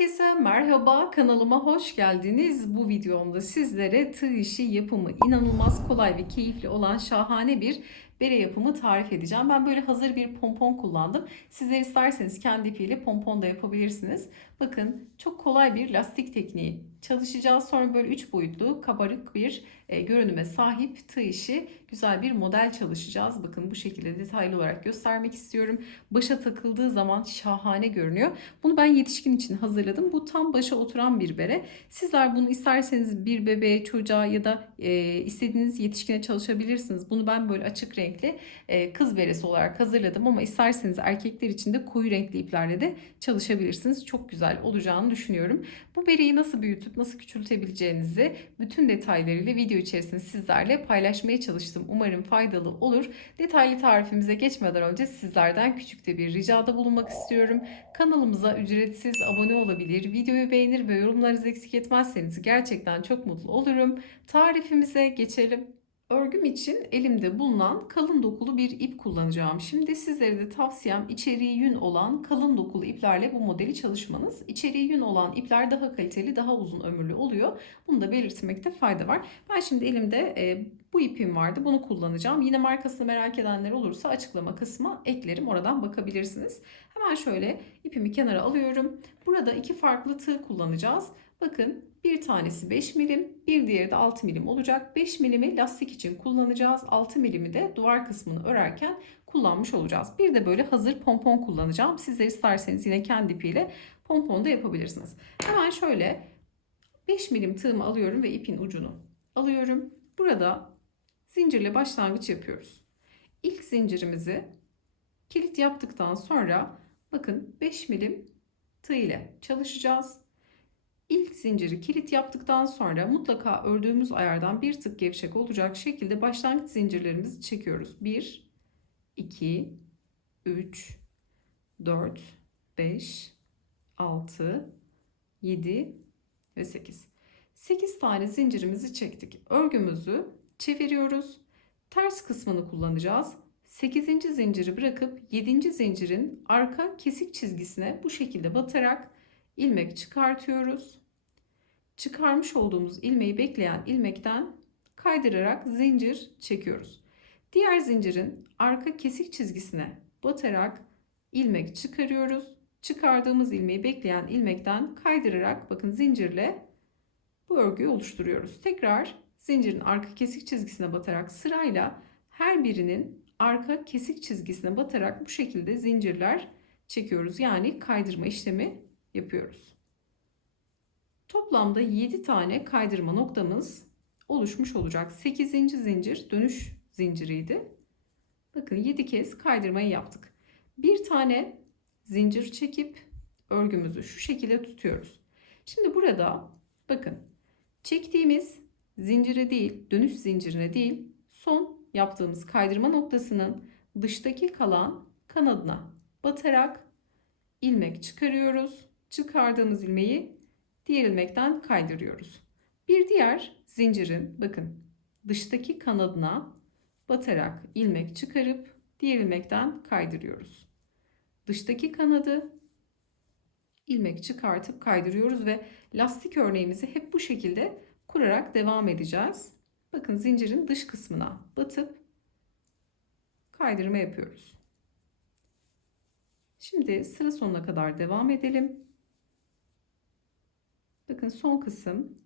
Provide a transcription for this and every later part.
Herkese merhaba kanalıma hoş geldiniz. Bu videomda sizlere tığ işi yapımı inanılmaz kolay ve keyifli olan şahane bir bere yapımı tarif edeceğim. Ben böyle hazır bir pompon kullandım. Sizler isterseniz kendi ipiyle pompon da yapabilirsiniz. Bakın çok kolay bir lastik tekniği çalışacağız. Sonra böyle üç boyutlu kabarık bir e, görünüme sahip tığ işi güzel bir model çalışacağız. Bakın bu şekilde detaylı olarak göstermek istiyorum. Başa takıldığı zaman şahane görünüyor. Bunu ben yetişkin için hazırladım. Bu tam başa oturan bir bere. Sizler bunu isterseniz bir bebeğe, çocuğa ya da e, istediğiniz yetişkine çalışabilirsiniz. Bunu ben böyle açık renkli e, kız beresi olarak hazırladım ama isterseniz erkekler için de koyu renkli iplerle de çalışabilirsiniz. Çok güzel olacağını düşünüyorum. Bu bereyi nasıl büyütüp nasıl küçültebileceğinizi bütün detaylarıyla video içerisinde sizlerle paylaşmaya çalıştım. Umarım faydalı olur. Detaylı tarifimize geçmeden önce sizlerden küçük de bir ricada bulunmak istiyorum. Kanalımıza ücretsiz abone olabilir, videoyu beğenir ve yorumlarınızı eksik etmezseniz gerçekten çok mutlu olurum. Tarifimize geçelim. Örgüm için elimde bulunan kalın dokulu bir ip kullanacağım. Şimdi sizlere de tavsiyem içeriği yün olan kalın dokulu iplerle bu modeli çalışmanız. İçeriği yün olan ipler daha kaliteli, daha uzun ömürlü oluyor. Bunu da belirtmekte fayda var. Ben şimdi elimde e, bu ipim vardı. Bunu kullanacağım. Yine markasını merak edenler olursa açıklama kısmına eklerim. Oradan bakabilirsiniz. Hemen şöyle ipimi kenara alıyorum. Burada iki farklı tığ kullanacağız. Bakın bir tanesi 5 milim, bir diğeri de 6 milim olacak. 5 milimi lastik için kullanacağız. 6 milimi de duvar kısmını örerken kullanmış olacağız. Bir de böyle hazır pompon kullanacağım. Sizler isterseniz yine kendi ipiyle pompon da yapabilirsiniz. Hemen şöyle 5 milim tığımı alıyorum ve ipin ucunu alıyorum. Burada zincirle başlangıç yapıyoruz. İlk zincirimizi kilit yaptıktan sonra bakın 5 milim tığ ile çalışacağız. İlk zinciri kilit yaptıktan sonra mutlaka ördüğümüz ayardan bir tık gevşek olacak şekilde başlangıç zincirlerimizi çekiyoruz. 1, 2, 3, 4, 5, 6, 7 ve 8. 8 tane zincirimizi çektik. Örgümüzü çeviriyoruz. Ters kısmını kullanacağız. 8. zinciri bırakıp 7. zincirin arka kesik çizgisine bu şekilde batarak ilmek çıkartıyoruz. Çıkarmış olduğumuz ilmeği bekleyen ilmekten kaydırarak zincir çekiyoruz. Diğer zincirin arka kesik çizgisine batarak ilmek çıkarıyoruz. Çıkardığımız ilmeği bekleyen ilmekten kaydırarak bakın zincirle bu örgüyü oluşturuyoruz. Tekrar zincirin arka kesik çizgisine batarak sırayla her birinin arka kesik çizgisine batarak bu şekilde zincirler çekiyoruz. Yani kaydırma işlemi yapıyoruz. Toplamda 7 tane kaydırma noktamız oluşmuş olacak. 8. zincir dönüş zinciriydi. Bakın 7 kez kaydırmayı yaptık. Bir tane zincir çekip örgümüzü şu şekilde tutuyoruz. Şimdi burada bakın çektiğimiz zincire değil, dönüş zincirine değil, son yaptığımız kaydırma noktasının dıştaki kalan kanadına batarak ilmek çıkarıyoruz. Çıkardığımız ilmeği diğer ilmekten kaydırıyoruz. Bir diğer zincirin bakın dıştaki kanadına batarak ilmek çıkarıp diğer ilmekten kaydırıyoruz. Dıştaki kanadı ilmek çıkartıp kaydırıyoruz ve lastik örneğimizi hep bu şekilde kurarak devam edeceğiz. Bakın zincirin dış kısmına batıp kaydırma yapıyoruz. Şimdi sıra sonuna kadar devam edelim. Bakın son kısım.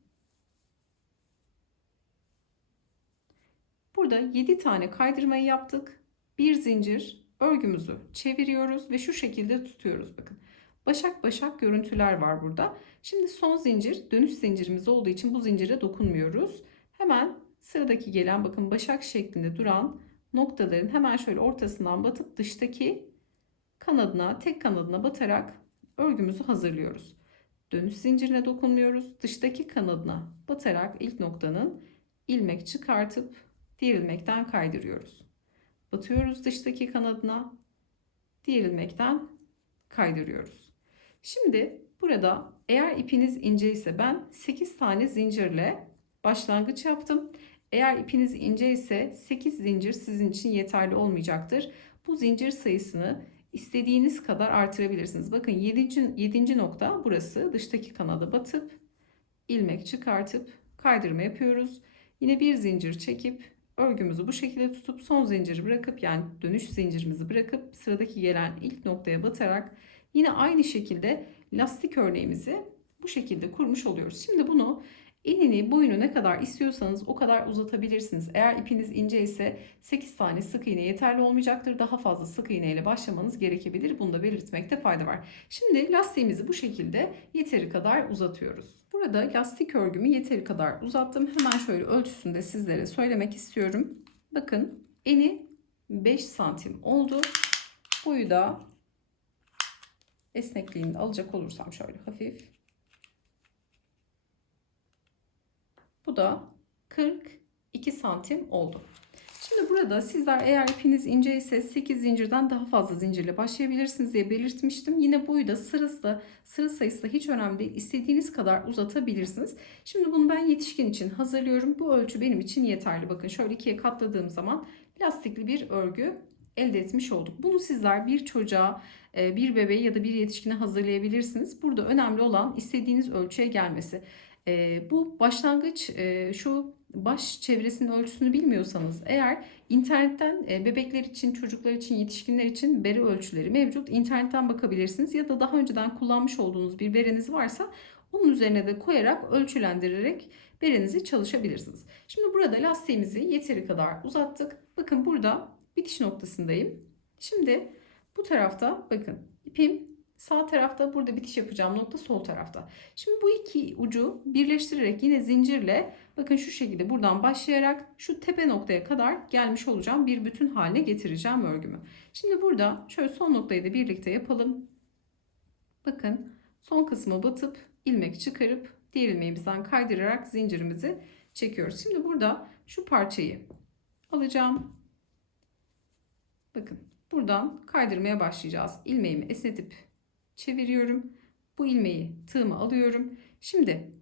Burada 7 tane kaydırmayı yaptık. Bir zincir örgümüzü çeviriyoruz ve şu şekilde tutuyoruz bakın. Başak başak görüntüler var burada. Şimdi son zincir dönüş zincirimiz olduğu için bu zincire dokunmuyoruz. Hemen sıradaki gelen bakın başak şeklinde duran noktaların hemen şöyle ortasından batıp dıştaki kanadına tek kanadına batarak örgümüzü hazırlıyoruz. Dönüş zincirine dokunmuyoruz. Dıştaki kanadına batarak ilk noktanın ilmek çıkartıp diğer ilmekten kaydırıyoruz. Batıyoruz dıştaki kanadına. Diğer ilmekten kaydırıyoruz. Şimdi burada eğer ipiniz ince ise ben 8 tane zincirle başlangıç yaptım. Eğer ipiniz ince ise 8 zincir sizin için yeterli olmayacaktır. Bu zincir sayısını istediğiniz kadar artırabilirsiniz. Bakın 7. 7. nokta burası. Dıştaki kanada batıp ilmek çıkartıp kaydırma yapıyoruz. Yine bir zincir çekip örgümüzü bu şekilde tutup son zinciri bırakıp yani dönüş zincirimizi bırakıp sıradaki gelen ilk noktaya batarak yine aynı şekilde lastik örneğimizi bu şekilde kurmuş oluyoruz. Şimdi bunu enini boyunu ne kadar istiyorsanız o kadar uzatabilirsiniz. Eğer ipiniz ince ise 8 tane sık iğne yeterli olmayacaktır. Daha fazla sık iğne ile başlamanız gerekebilir. Bunu da belirtmekte fayda var. Şimdi lastiğimizi bu şekilde yeteri kadar uzatıyoruz. Burada lastik örgümü yeteri kadar uzattım. Hemen şöyle ölçüsünde sizlere söylemek istiyorum. Bakın eni 5 santim oldu. Boyu da esnekliğini alacak olursam şöyle hafif. Bu da 42 santim oldu. Şimdi burada sizler eğer ipiniz ince ise 8 zincirden daha fazla zincirle başlayabilirsiniz diye belirtmiştim. Yine boyu da sırası da sıra sayısı da hiç önemli değil. İstediğiniz kadar uzatabilirsiniz. Şimdi bunu ben yetişkin için hazırlıyorum. Bu ölçü benim için yeterli. Bakın şöyle ikiye katladığım zaman lastikli bir örgü elde etmiş olduk. Bunu sizler bir çocuğa, e, bir bebeğe ya da bir yetişkine hazırlayabilirsiniz. Burada önemli olan istediğiniz ölçüye gelmesi. E, bu başlangıç e, şu baş çevresinin ölçüsünü bilmiyorsanız eğer internetten bebekler için, çocuklar için, yetişkinler için bere ölçüleri mevcut. İnternetten bakabilirsiniz ya da daha önceden kullanmış olduğunuz bir bereniz varsa onun üzerine de koyarak ölçülendirerek berenizi çalışabilirsiniz. Şimdi burada lastiğimizi yeteri kadar uzattık. Bakın burada bitiş noktasındayım. Şimdi bu tarafta bakın ipim Sağ tarafta burada bitiş yapacağım nokta sol tarafta. Şimdi bu iki ucu birleştirerek yine zincirle bakın şu şekilde buradan başlayarak şu tepe noktaya kadar gelmiş olacağım. Bir bütün haline getireceğim örgümü. Şimdi burada şöyle son noktayı da birlikte yapalım. Bakın son kısmı batıp ilmek çıkarıp diğer ilmeğimizden kaydırarak zincirimizi çekiyoruz. Şimdi burada şu parçayı alacağım. Bakın buradan kaydırmaya başlayacağız. İlmeğimi esnetip çeviriyorum. Bu ilmeği tığıma alıyorum. Şimdi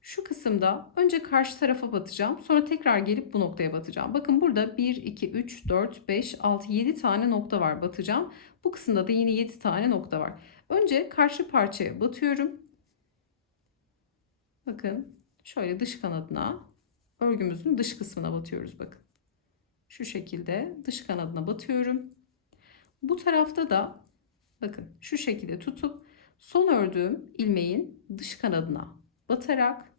şu kısımda önce karşı tarafa batacağım. Sonra tekrar gelip bu noktaya batacağım. Bakın burada 1, 2, 3, 4, 5, 6, 7 tane nokta var batacağım. Bu kısımda da yine 7 tane nokta var. Önce karşı parçaya batıyorum. Bakın şöyle dış kanadına örgümüzün dış kısmına batıyoruz bakın. Şu şekilde dış kanadına batıyorum. Bu tarafta da bakın şu şekilde tutup son ördüğüm ilmeğin dış kanadına batarak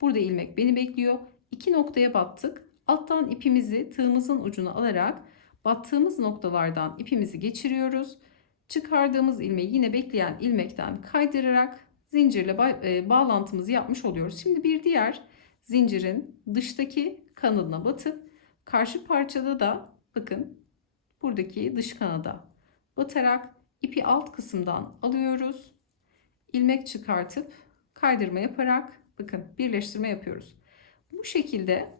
burada ilmek beni bekliyor. İki noktaya battık. Alttan ipimizi tığımızın ucuna alarak battığımız noktalardan ipimizi geçiriyoruz. Çıkardığımız ilmeği yine bekleyen ilmekten kaydırarak zincirle e, bağlantımızı yapmış oluyoruz. Şimdi bir diğer zincirin dıştaki kanadına batıp karşı parçada da bakın buradaki dış kanada batarak ipi alt kısımdan alıyoruz. ilmek çıkartıp kaydırma yaparak bakın birleştirme yapıyoruz. Bu şekilde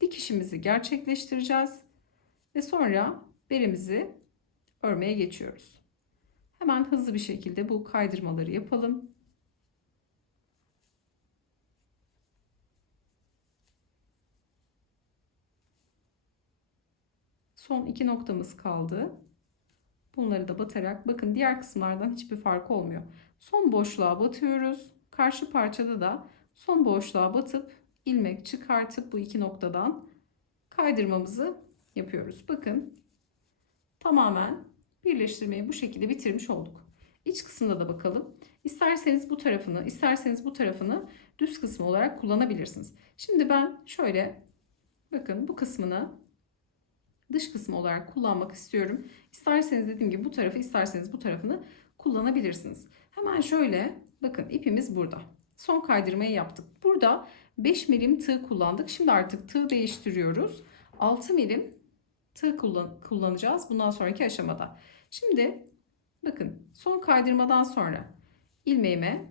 dikişimizi gerçekleştireceğiz ve sonra beremizi örmeye geçiyoruz. Hemen hızlı bir şekilde bu kaydırmaları yapalım. Son iki noktamız kaldı. Bunları da batarak bakın diğer kısımlardan hiçbir fark olmuyor. Son boşluğa batıyoruz. Karşı parçada da son boşluğa batıp ilmek çıkartıp bu iki noktadan kaydırmamızı yapıyoruz. Bakın tamamen birleştirmeyi bu şekilde bitirmiş olduk. İç kısımda da bakalım. İsterseniz bu tarafını, isterseniz bu tarafını düz kısmı olarak kullanabilirsiniz. Şimdi ben şöyle bakın bu kısmını dış kısmı olarak kullanmak istiyorum. İsterseniz dediğim gibi bu tarafı, isterseniz bu tarafını kullanabilirsiniz. Hemen şöyle bakın ipimiz burada. Son kaydırmayı yaptık. Burada 5 milim tığ kullandık. Şimdi artık tığ değiştiriyoruz. 6 milim tığ kullan kullanacağız bundan sonraki aşamada. Şimdi bakın son kaydırmadan sonra ilmeğime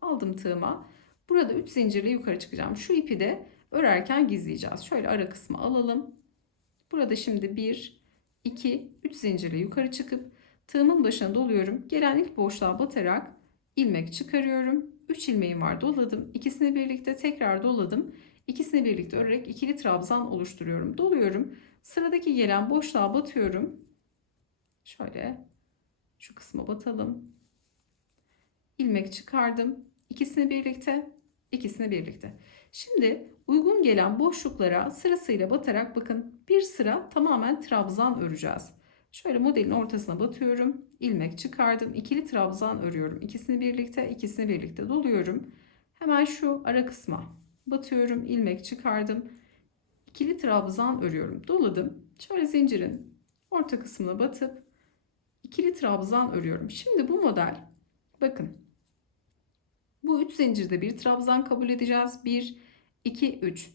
aldım tığıma. Burada 3 zincirle yukarı çıkacağım. Şu ipi de örerken gizleyeceğiz. Şöyle ara kısmı alalım. Burada şimdi 1, 2, 3 zincirle yukarı çıkıp tığımın başına doluyorum. Gelen ilk boşluğa batarak ilmek çıkarıyorum. 3 ilmeğim var doladım. İkisini birlikte tekrar doladım. İkisini birlikte örerek ikili trabzan oluşturuyorum. Doluyorum. Sıradaki gelen boşluğa batıyorum. Şöyle şu kısma batalım. İlmek çıkardım. İkisini birlikte, ikisini birlikte. Şimdi uygun gelen boşluklara sırasıyla batarak bakın bir sıra tamamen trabzan öreceğiz. Şöyle modelin ortasına batıyorum. ilmek çıkardım. ikili trabzan örüyorum. İkisini birlikte, ikisini birlikte doluyorum. Hemen şu ara kısma batıyorum. ilmek çıkardım. ikili trabzan örüyorum. Doladım. Şöyle zincirin orta kısmına batıp ikili trabzan örüyorum. Şimdi bu model bakın bu üç zincirde bir trabzan kabul edeceğiz. 1 2 3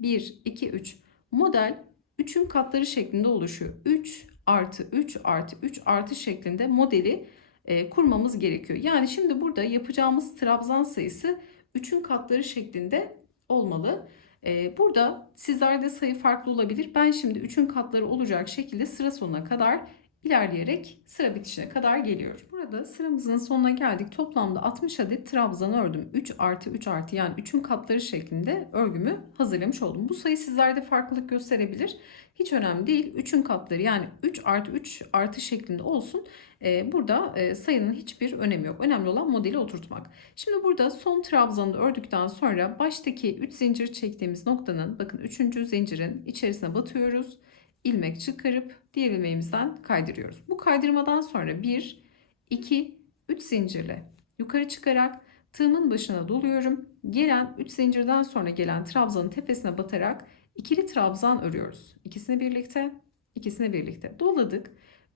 1 2 3 model 3'ün katları şeklinde oluşuyor. 3 artı 3 artı 3 artı şeklinde modeli e, kurmamız gerekiyor. Yani şimdi burada yapacağımız trabzan sayısı 3'ün katları şeklinde olmalı. E, burada sizlerde sayı farklı olabilir. Ben şimdi 3'ün katları olacak şekilde sıra sonuna kadar ilerleyerek sıra bitişine kadar geliyorum. Burada sıramızın sonuna geldik. Toplamda 60 adet trabzan ördüm. 3 artı 3 artı yani 3'ün katları şeklinde örgümü hazırlamış oldum. Bu sayı sizlerde farklılık gösterebilir. Hiç önemli değil. 3'ün katları yani 3 artı 3 artı şeklinde olsun. Ee, burada e, sayının hiçbir önemi yok. Önemli olan modeli oturtmak. Şimdi burada son trabzanı ördükten sonra baştaki 3 zincir çektiğimiz noktanın bakın 3. zincirin içerisine batıyoruz ilmek çıkarıp diğer ilmeğimizden kaydırıyoruz. Bu kaydırmadan sonra 1, 2, 3 zincirle yukarı çıkarak tığımın başına doluyorum. Gelen 3 zincirden sonra gelen trabzanın tepesine batarak ikili trabzan örüyoruz. İkisini birlikte, ikisini birlikte doladık.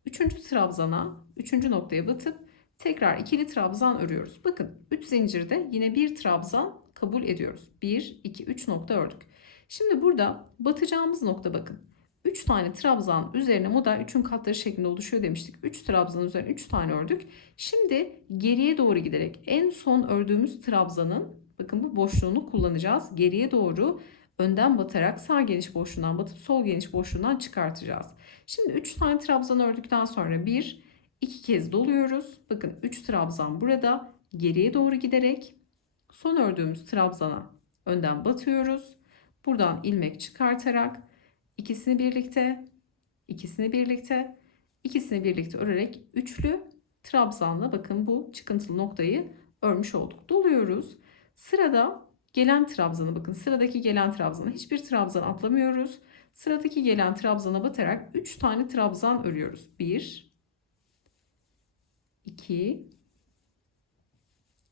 Üçüncü trabzana, üçüncü noktaya batıp tekrar ikili trabzan örüyoruz. Bakın 3 zincirde yine bir trabzan kabul ediyoruz. 1, 2, 3 nokta ördük. Şimdi burada batacağımız nokta bakın. 3 tane trabzan üzerine model 3'ün katları şeklinde oluşuyor demiştik. 3 trabzan üzerine 3 tane ördük. Şimdi geriye doğru giderek en son ördüğümüz trabzanın bakın bu boşluğunu kullanacağız. Geriye doğru önden batarak sağ geniş boşluğundan batıp sol geniş boşluğundan çıkartacağız. Şimdi 3 tane trabzan ördükten sonra 1 2 kez doluyoruz. Bakın 3 trabzan burada geriye doğru giderek son ördüğümüz trabzana önden batıyoruz. Buradan ilmek çıkartarak ikisini birlikte, ikisini birlikte, ikisini birlikte örerek üçlü trabzanla bakın bu çıkıntılı noktayı örmüş olduk. Doluyoruz. Sırada gelen trabzanı bakın sıradaki gelen trabzanı hiçbir trabzan atlamıyoruz. Sıradaki gelen trabzana batarak 3 tane trabzan örüyoruz. 1 2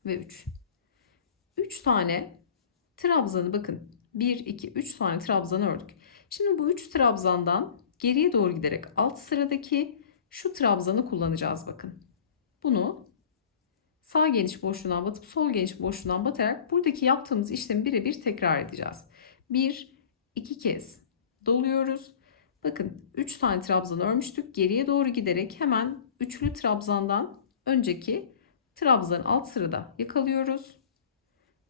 ve 3. 3 tane trabzanı bakın 1 2 3 tane trabzanı ördük. Şimdi bu 3 trabzandan geriye doğru giderek alt sıradaki şu trabzanı kullanacağız bakın. Bunu sağ geniş boşluğundan batıp sol geniş boşluğundan batarak buradaki yaptığımız işlemi birebir tekrar edeceğiz. 1 2 kez doluyoruz. Bakın 3 tane trabzan örmüştük. Geriye doğru giderek hemen üçlü trabzandan önceki trabzan alt sırada yakalıyoruz.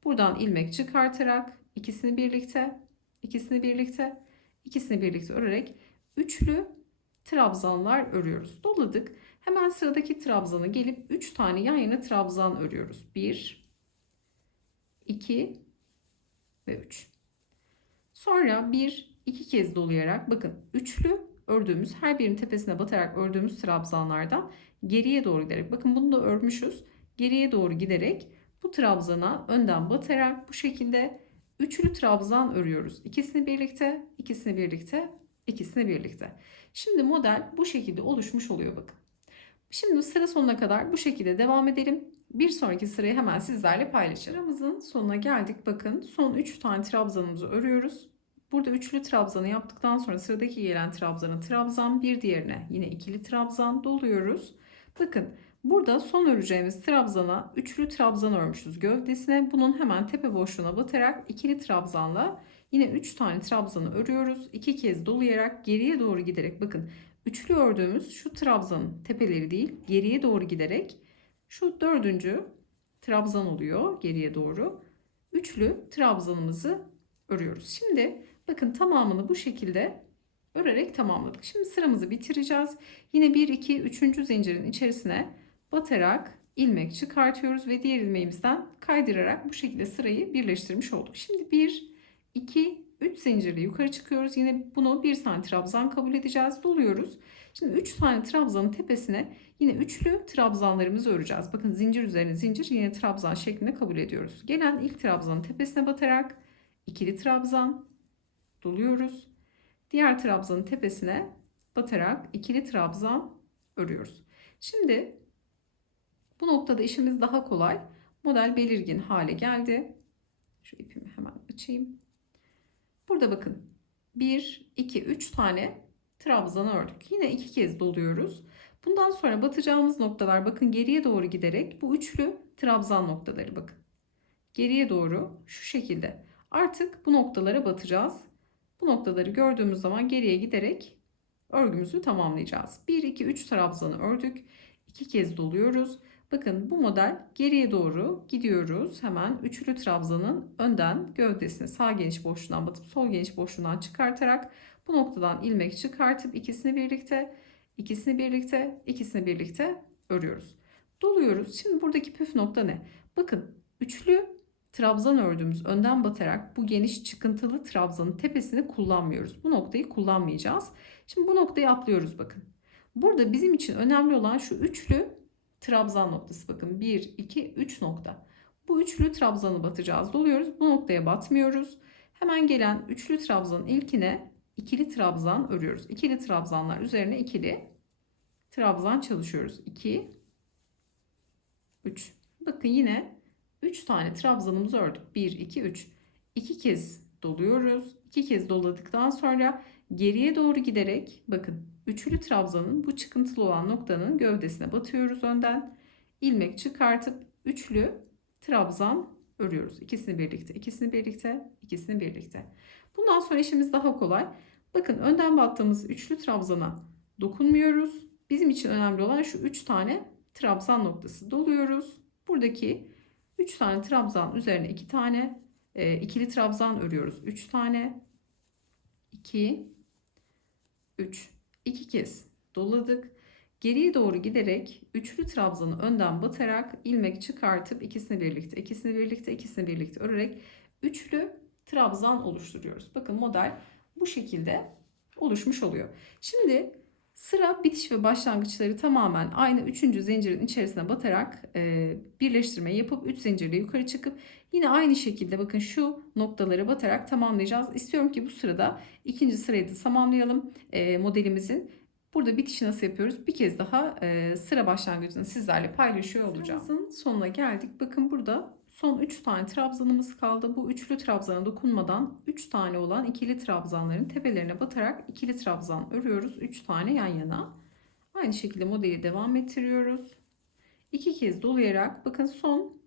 Buradan ilmek çıkartarak ikisini birlikte, ikisini birlikte İkisini birlikte örerek üçlü trabzanlar örüyoruz. Doladık. Hemen sıradaki trabzana gelip 3 tane yan yana trabzan örüyoruz. 1 2 ve 3. Sonra 1 2 kez dolayarak bakın üçlü ördüğümüz her birinin tepesine batarak ördüğümüz trabzanlardan geriye doğru giderek bakın bunu da örmüşüz. Geriye doğru giderek bu trabzana önden batarak bu şekilde Üçlü trabzan örüyoruz. İkisini birlikte, ikisini birlikte, ikisini birlikte. Şimdi model bu şekilde oluşmuş oluyor bakın. Şimdi sıra sonuna kadar bu şekilde devam edelim. Bir sonraki sırayı hemen sizlerle paylaşırım. Sıramızın sonuna geldik. Bakın son 3 tane trabzanımızı örüyoruz. Burada üçlü trabzanı yaptıktan sonra sıradaki gelen trabzanı trabzan bir diğerine yine ikili trabzan doluyoruz. Bakın Burada son öreceğimiz trabzana üçlü trabzan örmüşüz gövdesine. Bunun hemen tepe boşluğuna batarak ikili trabzanla yine 3 tane trabzanı örüyoruz. 2 kez dolayarak geriye doğru giderek bakın üçlü ördüğümüz şu trabzanın tepeleri değil geriye doğru giderek şu dördüncü trabzan oluyor geriye doğru. Üçlü trabzanımızı örüyoruz. Şimdi bakın tamamını bu şekilde örerek tamamladık. Şimdi sıramızı bitireceğiz. Yine 1 2 3. zincirin içerisine batarak ilmek çıkartıyoruz ve diğer ilmeğimizden kaydırarak bu şekilde sırayı birleştirmiş olduk. Şimdi 1, 2, 3 zincirle yukarı çıkıyoruz. Yine bunu bir tane trabzan kabul edeceğiz. Doluyoruz. Şimdi 3 tane trabzanın tepesine yine üçlü trabzanlarımızı öreceğiz. Bakın zincir üzerine zincir yine trabzan şeklinde kabul ediyoruz. Gelen ilk trabzanın tepesine batarak ikili trabzan doluyoruz. Diğer trabzanın tepesine batarak ikili trabzan örüyoruz. Şimdi bu noktada işimiz daha kolay. Model belirgin hale geldi. Şu ipimi hemen açayım. Burada bakın 1, 2, 3 tane trabzanı ördük. Yine iki kez doluyoruz. Bundan sonra batacağımız noktalar bakın geriye doğru giderek bu üçlü trabzan noktaları bakın. Geriye doğru şu şekilde. Artık bu noktalara batacağız. Bu noktaları gördüğümüz zaman geriye giderek örgümüzü tamamlayacağız. 1, 2, 3 trabzanı ördük. İki kez doluyoruz. Bakın bu model geriye doğru gidiyoruz. Hemen üçlü trabzanın önden gövdesini sağ geniş boşluğundan batıp sol geniş boşluğundan çıkartarak bu noktadan ilmek çıkartıp ikisini birlikte, ikisini birlikte, ikisini birlikte örüyoruz. Doluyoruz. Şimdi buradaki püf nokta ne? Bakın üçlü trabzan ördüğümüz önden batarak bu geniş çıkıntılı trabzanın tepesini kullanmıyoruz. Bu noktayı kullanmayacağız. Şimdi bu noktayı atlıyoruz bakın. Burada bizim için önemli olan şu üçlü trabzan noktası. Bakın 1, 2, 3 nokta. Bu üçlü trabzanı batacağız. Doluyoruz. Bu noktaya batmıyoruz. Hemen gelen üçlü trabzanın ilkine ikili trabzan örüyoruz. İkili trabzanlar üzerine ikili trabzan çalışıyoruz. 2, 3. Bakın yine 3 tane trabzanımızı ördük. 1, 2, 3. 2 kez doluyoruz. 2 kez doladıktan sonra geriye doğru giderek bakın üçlü trabzanın bu çıkıntılı olan noktanın gövdesine batıyoruz önden. ilmek çıkartıp üçlü trabzan örüyoruz. İkisini birlikte, ikisini birlikte, ikisini birlikte. Bundan sonra işimiz daha kolay. Bakın önden battığımız üçlü trabzana dokunmuyoruz. Bizim için önemli olan şu üç tane trabzan noktası. Doluyoruz. Buradaki üç tane trabzan üzerine iki tane e, ikili trabzan örüyoruz. Üç tane, iki, üç. İki kez doladık. Geriye doğru giderek üçlü trabzanı önden batarak ilmek çıkartıp ikisini birlikte, ikisini birlikte, ikisini birlikte örerek üçlü trabzan oluşturuyoruz. Bakın model bu şekilde oluşmuş oluyor. Şimdi sıra bitiş ve başlangıçları tamamen aynı üçüncü zincirin içerisine batarak e, birleştirme yapıp 3 zincirle yukarı çıkıp yine aynı şekilde bakın şu noktaları batarak tamamlayacağız. İstiyorum ki bu sırada ikinci sırayı da tamamlayalım e, modelimizin. Burada bitişi nasıl yapıyoruz? Bir kez daha e, sıra başlangıcını sizlerle paylaşıyor olacağım. Sonuna geldik. Bakın burada son 3 tane trabzanımız kaldı. Bu üçlü trabzana dokunmadan 3 tane olan ikili trabzanların tepelerine batarak ikili trabzan örüyoruz. 3 tane yan yana. Aynı şekilde modeli devam ettiriyoruz. 2 kez dolayarak bakın son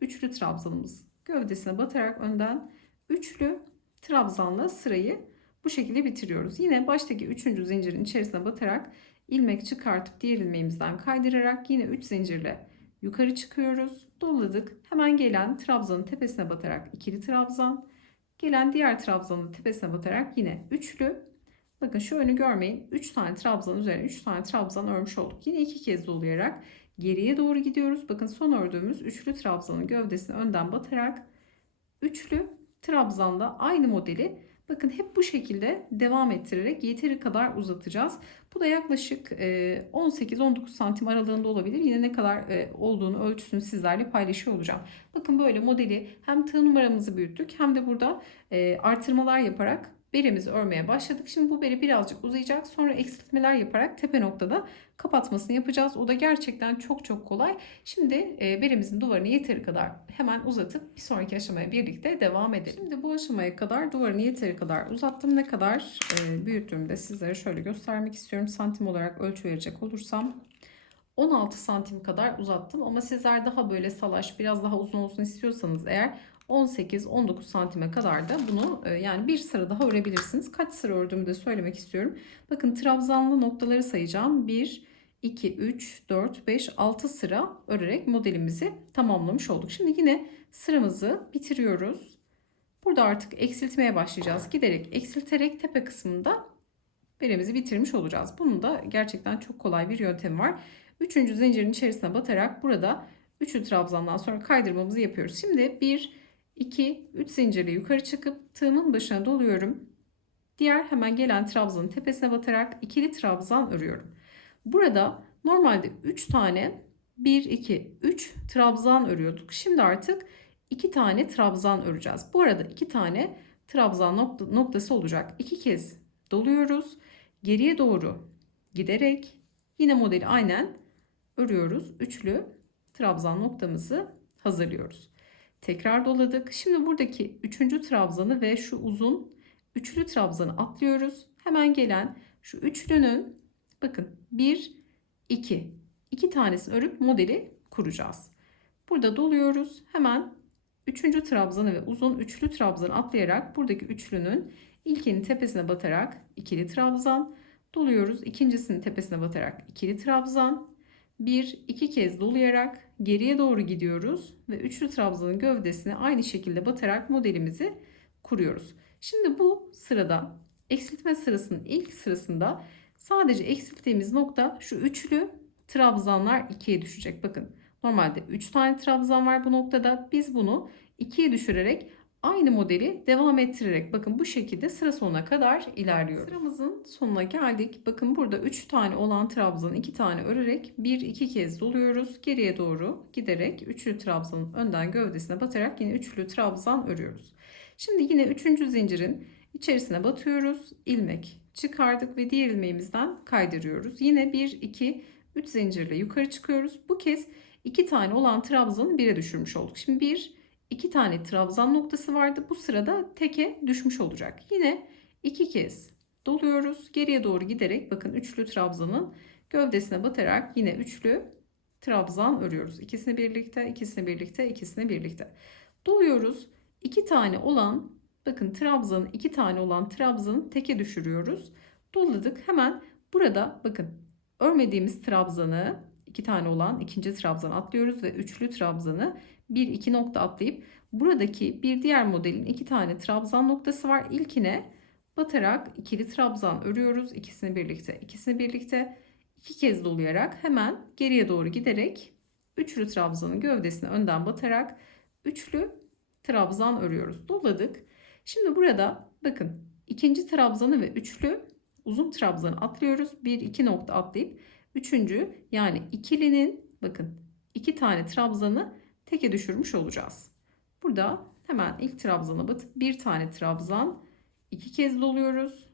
üçlü trabzanımız gövdesine batarak önden üçlü trabzanla sırayı bu şekilde bitiriyoruz. Yine baştaki üçüncü zincirin içerisine batarak ilmek çıkartıp diğer ilmeğimizden kaydırarak yine 3 zincirle yukarı çıkıyoruz. Doladık. Hemen gelen trabzanın tepesine batarak ikili trabzan. Gelen diğer trabzanın tepesine batarak yine üçlü. Bakın şu önü görmeyin. 3 tane trabzan üzerine 3 tane trabzan örmüş olduk. Yine iki kez dolayarak geriye doğru gidiyoruz. Bakın son ördüğümüz üçlü trabzanın gövdesini önden batarak üçlü trabzanda aynı modeli Bakın hep bu şekilde devam ettirerek yeteri kadar uzatacağız. Bu da yaklaşık 18-19 santim aralığında olabilir. Yine ne kadar olduğunu ölçüsünü sizlerle paylaşıyor olacağım. Bakın böyle modeli hem tığ numaramızı büyüttük hem de burada artırmalar yaparak beremizi örmeye başladık. Şimdi bu bere birazcık uzayacak. Sonra eksiltmeler yaparak tepe noktada kapatmasını yapacağız. O da gerçekten çok çok kolay. Şimdi e, beremizin duvarını yeteri kadar hemen uzatıp bir sonraki aşamaya birlikte devam edelim. Şimdi bu aşamaya kadar duvarını yeteri kadar uzattım. Ne kadar e, büyüttüğümü de sizlere şöyle göstermek istiyorum. Santim olarak ölçü verecek olursam 16 santim kadar uzattım ama sizler daha böyle salaş biraz daha uzun olsun istiyorsanız eğer 18-19 santime kadar da bunu e, yani bir sıra daha örebilirsiniz. Kaç sıra ördüğümü de söylemek istiyorum. Bakın trabzanlı noktaları sayacağım. 1, 2, 3, 4, 5, 6 sıra örerek modelimizi tamamlamış olduk. Şimdi yine sıramızı bitiriyoruz. Burada artık eksiltmeye başlayacağız. Giderek eksilterek tepe kısmında beremizi bitirmiş olacağız. Bunun da gerçekten çok kolay bir yöntemi var. Üçüncü zincirin içerisine batarak burada üçlü trabzandan sonra kaydırmamızı yapıyoruz. Şimdi 1, 2, 3 zincirle yukarı çıkıp tığımın başına doluyorum. Diğer hemen gelen trabzanın tepesine batarak ikili trabzan örüyorum. Burada normalde 3 tane 1, 2, 3 trabzan örüyorduk. Şimdi artık 2 tane trabzan öreceğiz. Bu arada 2 tane trabzan nokta, noktası olacak. 2 kez doluyoruz. Geriye doğru giderek yine modeli aynen örüyoruz. Üçlü trabzan noktamızı hazırlıyoruz. Tekrar doladık. Şimdi buradaki üçüncü trabzanı ve şu uzun üçlü trabzanı atlıyoruz. Hemen gelen şu üçlünün bakın 1 2 iki tanesini örüp modeli kuracağız. Burada doluyoruz. Hemen üçüncü trabzanı ve uzun üçlü trabzanı atlayarak buradaki üçlünün ilkinin tepesine batarak ikili trabzan doluyoruz. İkincisinin tepesine batarak ikili trabzan bir iki kez dolayarak geriye doğru gidiyoruz ve üçlü trabzanın gövdesine aynı şekilde batarak modelimizi kuruyoruz. Şimdi bu sırada eksiltme sırasının ilk sırasında sadece eksilttiğimiz nokta şu üçlü trabzanlar ikiye düşecek. Bakın normalde 3 tane trabzan var bu noktada. Biz bunu ikiye düşürerek aynı modeli devam ettirerek bakın bu şekilde sıra sonuna kadar ilerliyoruz. Sıramızın sonuna geldik. Bakın burada 3 tane olan trabzanı 2 tane örerek 1-2 kez doluyoruz. Geriye doğru giderek üçlü trabzanın önden gövdesine batarak yine üçlü trabzan örüyoruz. Şimdi yine 3. zincirin içerisine batıyoruz. ilmek çıkardık ve diğer ilmeğimizden kaydırıyoruz. Yine 1 2 3 zincirle yukarı çıkıyoruz. Bu kez 2 tane olan trabzanı 1'e düşürmüş olduk. Şimdi 1 2 tane trabzan noktası vardı. Bu sırada teke düşmüş olacak. Yine 2 kez doluyoruz. Geriye doğru giderek bakın üçlü trabzanın gövdesine batarak yine üçlü trabzan örüyoruz. İkisini birlikte, ikisini birlikte, ikisini birlikte. Doluyoruz. 2 tane olan bakın trabzanın 2 tane olan trabzanı teke düşürüyoruz. Doladık. Hemen burada bakın örmediğimiz trabzanı iki tane olan ikinci trabzanı atlıyoruz ve üçlü trabzanı bir iki nokta atlayıp buradaki bir diğer modelin iki tane trabzan noktası var. İlkine batarak ikili trabzan örüyoruz. İkisini birlikte, ikisini birlikte iki kez dolayarak hemen geriye doğru giderek üçlü trabzanın gövdesine önden batarak üçlü trabzan örüyoruz. Doladık. Şimdi burada bakın ikinci trabzanı ve üçlü uzun trabzanı atlıyoruz. Bir iki nokta atlayıp üçüncü yani ikilinin bakın iki tane trabzanı teke düşürmüş olacağız. Burada hemen ilk trabzana batıp bir tane trabzan iki kez doluyoruz.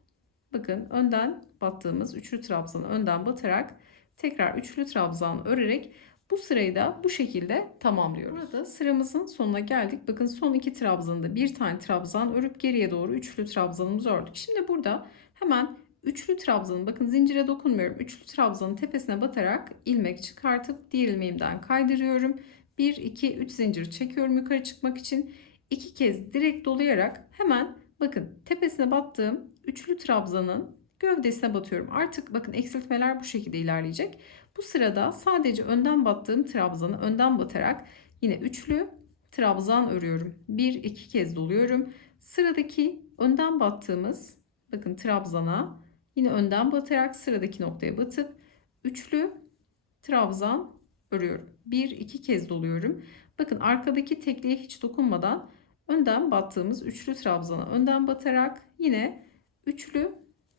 Bakın önden battığımız üçlü trabzanı önden batarak tekrar üçlü trabzan örerek bu sırayı da bu şekilde tamamlıyoruz. Burada sıramızın sonuna geldik. Bakın son iki trabzanda bir tane trabzan örüp geriye doğru üçlü trabzanımızı ördük. Şimdi burada hemen üçlü trabzanın bakın zincire dokunmuyorum. Üçlü trabzanın tepesine batarak ilmek çıkartıp diğer ilmeğimden kaydırıyorum. 1 2 3 zincir çekiyorum yukarı çıkmak için. iki kez direkt dolayarak hemen bakın tepesine battığım üçlü trabzanın gövdesine batıyorum. Artık bakın eksiltmeler bu şekilde ilerleyecek. Bu sırada sadece önden battığım trabzanı önden batarak yine üçlü trabzan örüyorum. Bir iki kez doluyorum. Sıradaki önden battığımız bakın trabzana yine önden batarak sıradaki noktaya batıp üçlü trabzan örüyorum. Bir iki kez doluyorum. Bakın arkadaki tekliğe hiç dokunmadan önden battığımız üçlü trabzana önden batarak yine üçlü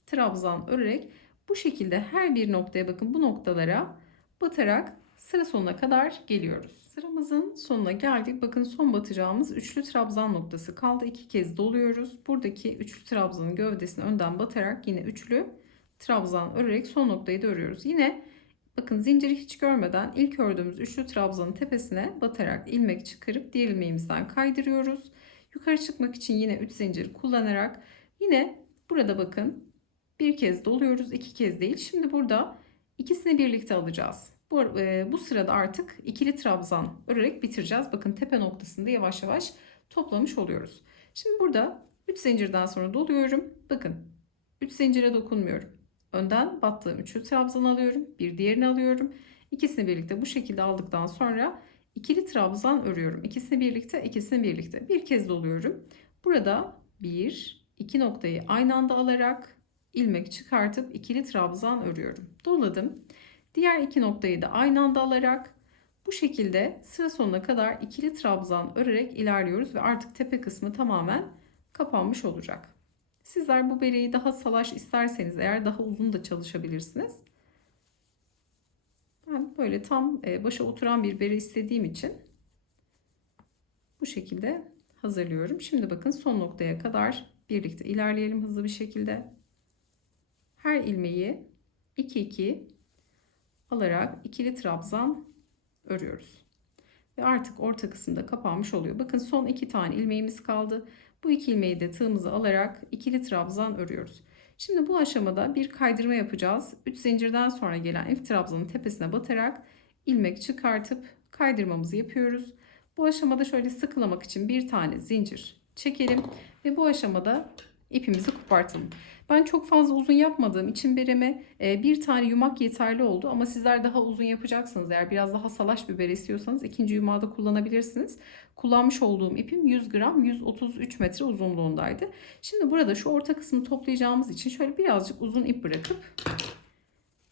trabzan örerek bu şekilde her bir noktaya bakın bu noktalara batarak sıra sonuna kadar geliyoruz. Sıramızın sonuna geldik. Bakın son batacağımız üçlü trabzan noktası kaldı. İki kez doluyoruz. Buradaki üçlü trabzanın gövdesini önden batarak yine üçlü trabzan örerek son noktayı da örüyoruz. Yine bakın zinciri hiç görmeden ilk ördüğümüz üçlü trabzanın tepesine batarak ilmek çıkarıp diğer ilmeğimizden kaydırıyoruz. Yukarı çıkmak için yine 3 zincir kullanarak yine burada bakın bir kez doluyoruz. iki kez değil. Şimdi burada ikisini birlikte alacağız. Bu, e, bu sırada artık ikili trabzan örerek bitireceğiz. Bakın tepe noktasında yavaş yavaş toplamış oluyoruz. Şimdi burada 3 zincirden sonra doluyorum. Bakın 3 zincire dokunmuyorum. Önden battığım üçlü trabzan alıyorum. Bir diğerini alıyorum. İkisini birlikte bu şekilde aldıktan sonra ikili trabzan örüyorum. İkisini birlikte, ikisini birlikte. Bir kez doluyorum. Burada bir, iki noktayı aynı anda alarak ilmek çıkartıp ikili trabzan örüyorum. Doladım. Diğer iki noktayı da aynı anda alarak Bu şekilde sıra sonuna kadar ikili trabzan örerek ilerliyoruz ve artık tepe kısmı tamamen kapanmış olacak. Sizler bu bereyi daha salaş isterseniz eğer daha uzun da çalışabilirsiniz. Ben böyle tam e, başa oturan bir bere istediğim için bu şekilde hazırlıyorum. Şimdi bakın son noktaya kadar birlikte ilerleyelim hızlı bir şekilde. Her ilmeği 2 2 alarak ikili trabzan örüyoruz. Ve artık orta kısımda kapanmış oluyor. Bakın son iki tane ilmeğimiz kaldı. Bu iki ilmeği de tığımıza alarak ikili trabzan örüyoruz. Şimdi bu aşamada bir kaydırma yapacağız. 3 zincirden sonra gelen ilk trabzanın tepesine batarak ilmek çıkartıp kaydırmamızı yapıyoruz. Bu aşamada şöyle sıkılamak için bir tane zincir çekelim ve bu aşamada ipimizi kopartalım. Ben çok fazla uzun yapmadığım için bereme e, bir tane yumak yeterli oldu ama sizler daha uzun yapacaksınız eğer biraz daha salaş bir bere istiyorsanız ikinci yumağı da kullanabilirsiniz. Kullanmış olduğum ipim 100 gram 133 metre uzunluğundaydı. Şimdi burada şu orta kısmı toplayacağımız için şöyle birazcık uzun ip bırakıp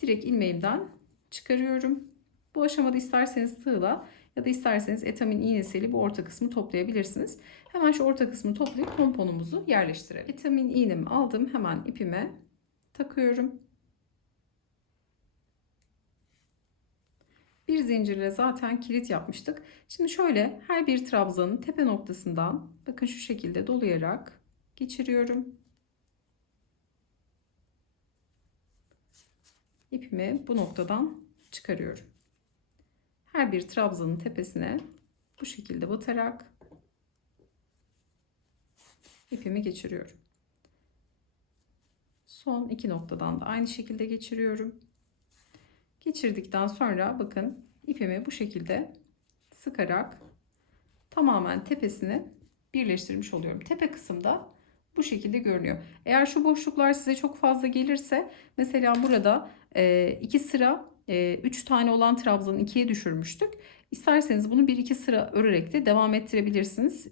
direkt ilmeğimden çıkarıyorum. Bu aşamada isterseniz tığla ya da isterseniz etamin iğnesiyle bu orta kısmı toplayabilirsiniz. Hemen şu orta kısmı toplayıp pomponumuzu yerleştirelim. Etamin iğnemi aldım. Hemen ipime takıyorum. Bir zincirle zaten kilit yapmıştık. Şimdi şöyle her bir trabzanın tepe noktasından bakın şu şekilde dolayarak geçiriyorum. İpimi bu noktadan çıkarıyorum. Her bir trabzanın tepesine bu şekilde batarak ipimi geçiriyorum. Son iki noktadan da aynı şekilde geçiriyorum. Geçirdikten sonra bakın ipimi bu şekilde sıkarak tamamen tepesini birleştirmiş oluyorum. Tepe kısımda bu şekilde görünüyor. Eğer şu boşluklar size çok fazla gelirse mesela burada iki sıra 3 tane olan trabzanı 2'ye düşürmüştük. İsterseniz bunu 1-2 sıra örerek de devam ettirebilirsiniz.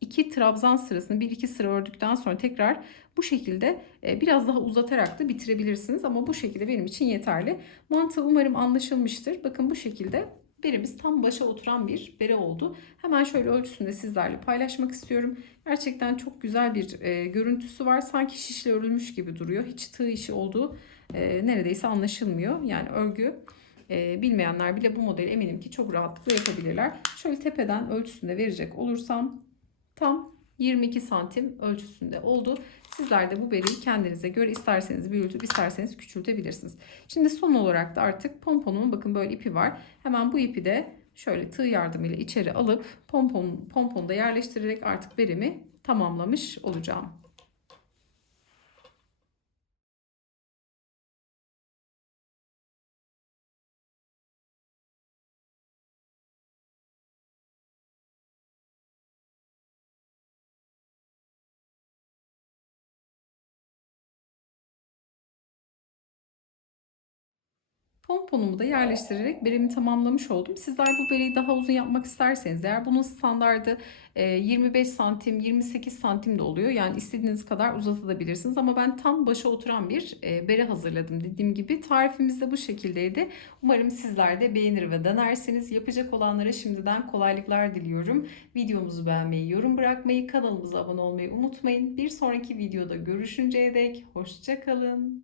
2 trabzan sırasını 1-2 sıra ördükten sonra tekrar bu şekilde biraz daha uzatarak da bitirebilirsiniz. Ama bu şekilde benim için yeterli. Mantığı umarım anlaşılmıştır. Bakın bu şekilde beremiz tam başa oturan bir bere oldu. Hemen şöyle ölçüsünü de sizlerle paylaşmak istiyorum. Gerçekten çok güzel bir görüntüsü var. Sanki şişle örülmüş gibi duruyor. Hiç tığ işi olduğu e, neredeyse anlaşılmıyor. Yani örgü e, bilmeyenler bile bu modeli eminim ki çok rahatlıkla yapabilirler. Şöyle tepeden ölçüsünde verecek olursam tam 22 santim ölçüsünde oldu. Sizler de bu beriyi kendinize göre isterseniz büyütüp isterseniz küçültebilirsiniz. Şimdi son olarak da artık pomponumun bakın böyle ipi var. Hemen bu ipi de şöyle tığ yardımıyla içeri alıp pompon, pomponu da yerleştirerek artık berimi tamamlamış olacağım. Pomponumu da yerleştirerek beremi tamamlamış oldum. Sizler bu bereyi daha uzun yapmak isterseniz eğer bunun standardı 25 e, santim 28 santim de oluyor. Yani istediğiniz kadar uzatabilirsiniz. Ama ben tam başa oturan bir e, bere hazırladım dediğim gibi. Tarifimiz de bu şekildeydi. Umarım sizler de beğenir ve denersiniz. Yapacak olanlara şimdiden kolaylıklar diliyorum. Videomuzu beğenmeyi, yorum bırakmayı, kanalımıza abone olmayı unutmayın. Bir sonraki videoda görüşünceye dek hoşçakalın.